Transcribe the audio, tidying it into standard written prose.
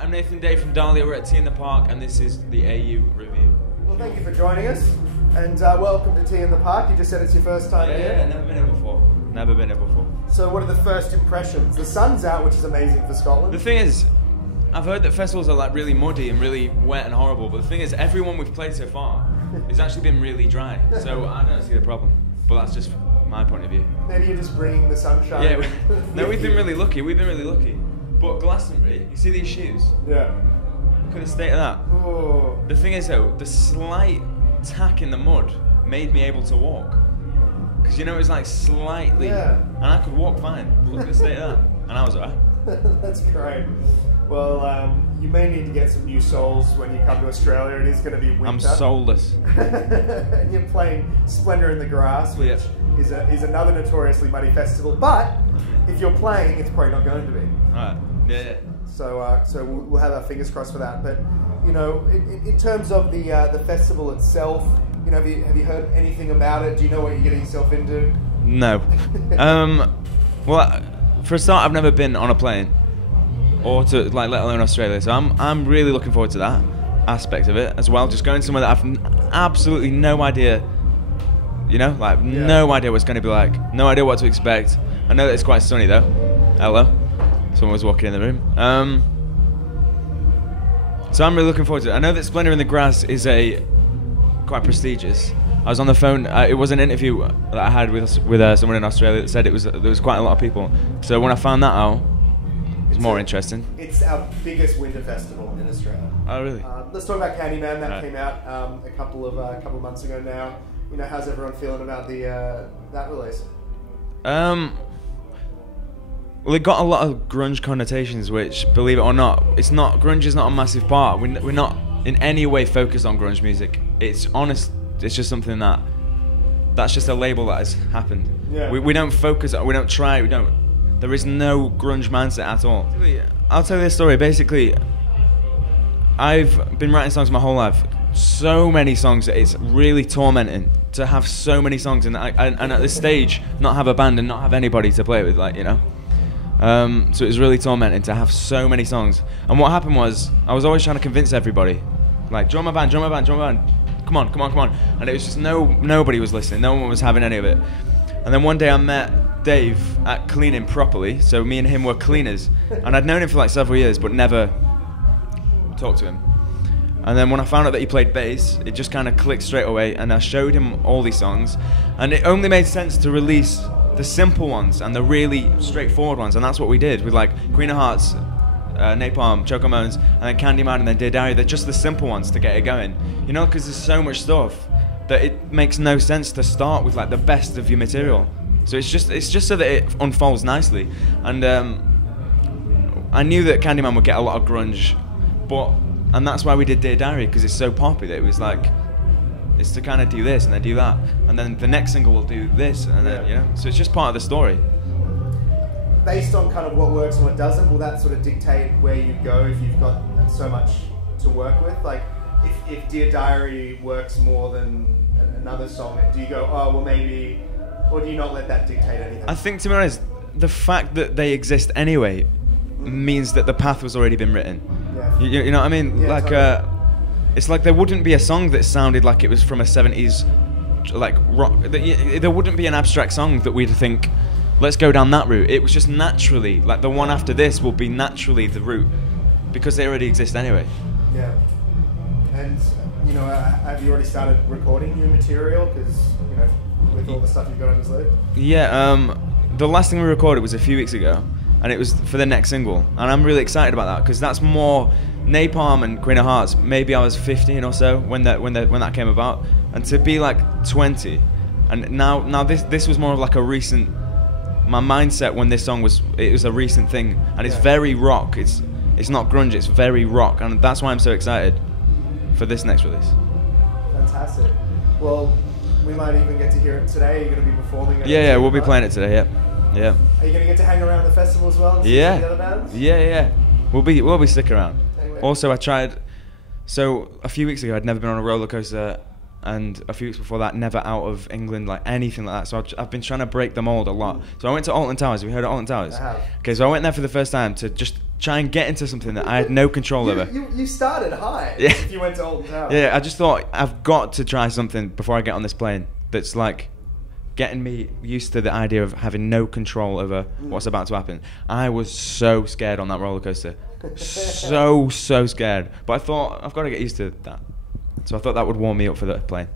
Right, I'm Nathan Day from Darlia. We're at Tea in the Park, and this is the AU review. Well, thank you for joining us, and welcome to Tea in the Park. You just said it's your first time here. Yeah, never been here before. Never been here before. So what are the first impressions? The sun's out, which is amazing for Scotland. The thing is, I've heard that festivals are like really muddy and really wet and horrible, but the thing is, everyone we've played so far has actually been really dry. So I don't see the problem. But that's just my point of view. Maybe you're just bringing the sunshine. Yeah, no, we've been really lucky. We've been really lucky. But Glastonbury, you see these shoes? Yeah. Could have stayed at that. Oh. The thing is though, the slight tack in the mud made me able to walk. Because you know it was like slightly, and I could walk fine. But look at the state of that. And I was alright. That's great. Well, you may need to get some new soles when you come to Australia. It is going to be winter. I'm soulless. And you're playing Splendour in the Grass, which is another notoriously muddy festival. But if you're playing, it's probably not going to be. Alright. Yeah. So we'll have our fingers crossed for that. But you know, in terms of the festival itself, you know, have you heard anything about it? Do you know what you're getting yourself into? No. Well, for a start, I've never been on a plane, or to like let alone Australia. So I'm really looking forward to that aspect of it as well. Just going somewhere that I've absolutely no idea. You know, like no idea what it's going to be like. No idea what to expect. I know that it's quite sunny though. Hello. Someone was walking in the room. So I'm really looking forward to it. I know that Splendour in the Grass is quite prestigious. I was on the phone. It was an interview that I had with someone in Australia that said there was quite a lot of people. So when I found that out, it was more interesting. It's our biggest winter festival in Australia. Oh really? Let's talk about Candyman. That came out a couple of months ago now. You know, how's everyone feeling about that release? Well, it got a lot of grunge connotations, which, believe it or not, grunge is not a massive part. We're not in any way focused on grunge music. It's honest. It's just something that's just a label that has happened. Yeah. We don't focus. We don't try. There is no grunge mindset at all. I'll tell you this story. Basically, I've been writing songs my whole life. So many songs that it's really tormenting to have so many songs and at this stage not have a band and not have anybody to play with, like, you know. So it was really tormenting to have so many songs. And what happened was, I was always trying to convince everybody, like, join my band, join my band, join my band. Come on, come on, come on. And it was just nobody was listening. No one was having any of it. And then one day I met Dave at Cleaning Properly. So me and him were cleaners. And I'd known him for like several years, but never talked to him. And then when I found out that he played bass, it just kind of clicked straight away. And I showed him all these songs. And it only made sense to release the simple ones and the really straightforward ones, and that's what we did with like Queen of Hearts, Napalm, Choco Moans, and then Candyman, and then Dear Diary. They're just the simple ones to get it going, you know, because there's so much stuff that it makes no sense to start with like the best of your material. So it's just so that it unfolds nicely. And I knew that Candyman would get a lot of grunge, and that's why we did Dear Diary, because it's so poppy that it was like, it's to kind of do this and then do that, and then the next single will do this, and then, you know, so it's just part of the story. Based on kind of what works and what doesn't, will that sort of dictate where you go if you've got so much to work with? Like, if Dear Diary works more than another song, do you go, oh, well maybe, or do you not let that dictate anything? I think, to be honest, the fact that they exist anyway means that the path was already been written. Yeah. You know what I mean? Yeah, like, totally. It's like there wouldn't be a song that sounded like it was from a 70s like rock. There wouldn't be an abstract song that we'd think, let's go down that route. It was just naturally, like the one after this will be naturally the route, because they already exist anyway. Yeah. And, you know, have you already started recording new material? Because, you know, with all the stuff you've got on your sleeve? Yeah, the last thing we recorded was a few weeks ago, and it was for the next single. And I'm really excited about that, because that's more Napalm and Queen of Hearts. Maybe I was 15 or so when that came about, and to be like 20, and now this was more of like a recent. My mindset when this song was a recent thing, and it's very rock. It's not grunge. It's very rock, and that's why I'm so excited for this next release. Fantastic. Well, we might even get to hear it today. You're going to be performing. Yeah, we'll be playing it today. Yeah. Are you going to get to hang around the festival as well? And see the other bands? Yeah. We'll be sticking around. Also, I tried. So a few weeks ago, I'd never been on a roller coaster, and a few weeks before that, never out of England, like anything like that. So I've been trying to break the mold a lot. So I went to Alton Towers. Have you heard of Alton Towers? I have. Okay, so I went there for the first time to just try and get into something that I had no control over. You started high. Yeah. If you went to Alton Tower. Yeah, I just thought I've got to try something before I get on this plane that's like getting me used to the idea of having no control over what's about to happen. I was so scared on that roller coaster. So scared. But I thought I've got to get used to that. So I thought that would warm me up for the plane.